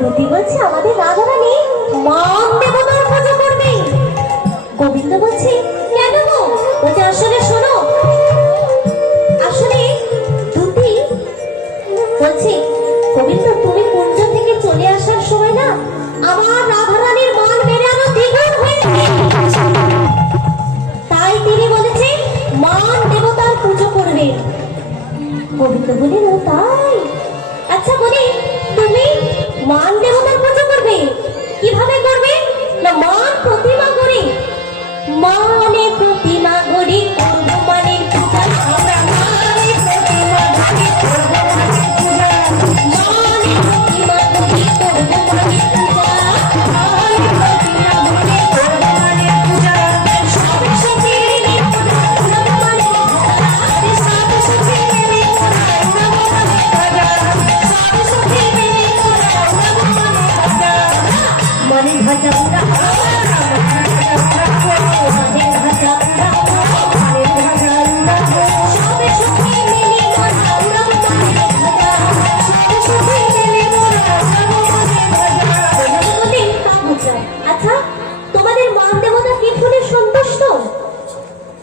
দুটি বলছে আমাদের রাধারানী মান দেবতার পূজা করবে। গোবিন্দ বলছে কেন গো? বলছে আসলে শোনো, আসলে দুটি বলছে গোবিন্দ তুমি কুঞ্জ থেকে চলে আসার সময় না আমার রাধারানীর মান বেড়ে আরো দ্বিগুণ হয়েছে, তাই তিনি বলেছে মান দেবতার পুজো করবে। গোবিন্দ বলেন ও তাই, আচ্ছা বলি তুমি মান দেবতার পুজো করবে, কিভাবে করবে? না মান প্রতিমা গড়ি, মানে প্রতিমা গড়ি করবো মানে পূজা, আমরা মানে প্রতিমা গড়ি করবো মানে পূজা, মানে প্রতিমা গড়ি করবো মানে পূজা, মানে প্রতিমা গড়ি করবো মানে পূজা, সব সখী মিলে উড়াবো মানে ধ্বজা, সব সখী মিলে উড়াবো মানে ধ্বজা, সব সখী মিলে উড়াবো মানে ধ্বজা, মানে ধ্বজা উড়াবো।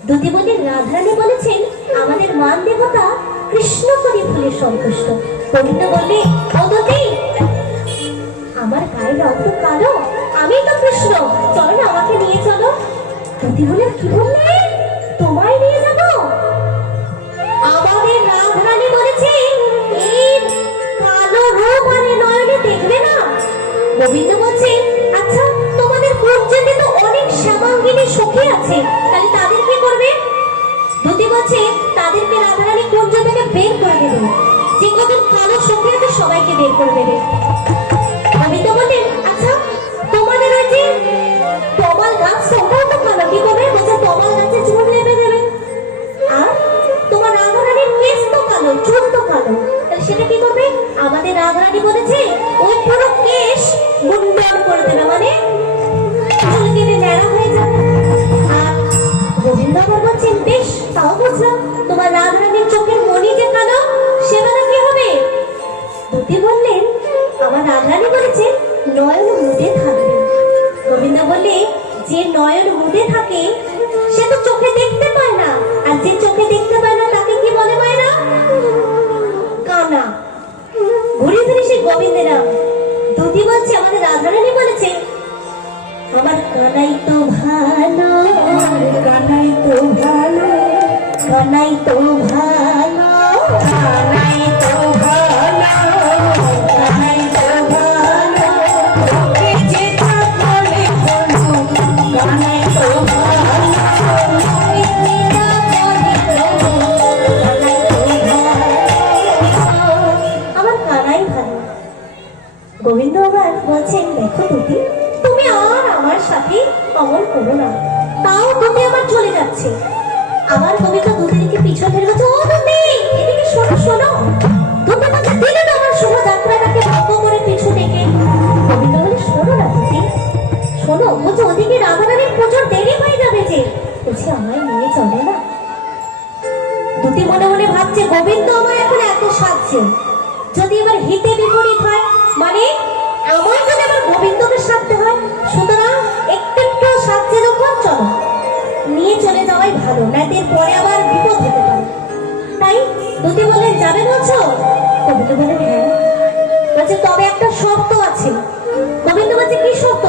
দুটি বলে রাধারানী বলেছেন আমাদের মান দেবতা কৃষ্ণকলি ফুলে সন্তুষ্ট। গোবিন্দ বললে ও দুটি আমার গায়ের রং তো কালো, আমি তো কৃষ্ণ, চলো না আমাকে নিয়ে চলো। দুটি বলে কি বললে? তোমায় নিয়ে যাবো? আমাদের রাধারানী বলেছে এই কালো রূপ আরে নয়নে দেখবে না। গোবিন্দ বলছে আচ্ছা তোমাদের কুঞ্জে তো অনেক শ্যামাঙ্গিনী সখী আছে, তাহলে তাদের কি করবে? দুটি বলছে তাদেরকে রাধারানী কুঞ্জ থেকে বের করে দেবে, যে কজন কালো সখী আছে সবাইকে বের করে দেবে। গোবিন্দ বলেন আচ্ছা তোমাদের ওই যে তমাল গাছ ওটাও তো কালো, কি করবে? বলছে তমাল গাছে চুল নেমে দেবে। আর তোমার রাধারানীর কেস তো কালো, চুল তো কালো, তাহলে সেটা কি করবে? আমাদের রাধারানী বলেছে ওই পুরো কেশ মুন্ডন করে দেবে, মানে চুল কেটে ন্যাড়া হয়ে যাবে। আর গোবিন্দ আবার বলছেন বেশ তাও বুঝলাম, তোমার রাধারানীর চোখের মণি যে কালো সেবেলা কি হবে? দুটি বললেন আমার রাধারানী বলেছে নয়ন মুদে থাকবে। গোবিন্দ বললে যে নয়ন মুদে থাকে সে তো চোখে দেখতে পায় না, আর যে চোখে দেখতে পায় না তাকে কি বলে মায়েরা? কানা। ঘুরে ফিরে সেই গোবিন্দের নাম। দুটি বলছে আমাদের রাধারানী বলেছে আমার কানাই তো ভালো, কানাই তো ভালো, কানাই তো ভালো, কানাই তো ভালো, কানাই তো ভালো, ওকে যেটা বলে বলো, কানাই তো ভালো, ওকে যেটা বলে বলো, কানাই তো ভালো, আমার কানাই ভালো। গোবিন্দ আবার বলছেন দেখো দুটি তুমি আর আমার সাথে অমল করো না, তাও তুমি আমার চলে যাচ্ছে। আমার গোবিন্দ দুটিকে পিছন ফেলে বলছে ও দুটি এদিকে শোনো শোনো। দুটি বলছে দিলে না আমার শোভাযাত্রাটাকে ভঙ্গ করে পিছু ডেকে। গোবিন্দ বলে শোনো না দুটি শোনো, বলছে ওদিকে রাধারানীর প্রচুর দেরি হয়ে যাবে যে, বলছে আমায় নিয়ে চলো না। দুটি মনে মনে ভাবছে গোবিন্দ আমার এখন এত সাজছে, যদি এবার হিতে বিপরীত হয়, মানে আমার যদি আবার গোবিন্দকে সাজতে হয়, সুতরাং একটু একটু সাজছে যখন চলো নিয়ে চলে যাওয়াই ভালো, নাইতে পরে আবার বিপদ হতে পারে। তাই দুটি বললেন যাবে বলছো? গোবিন্দ বলেন হ্যাঁ। বলছে তবে একটা শর্ত আছে। গোবিন্দ বলছে কি শর্ত?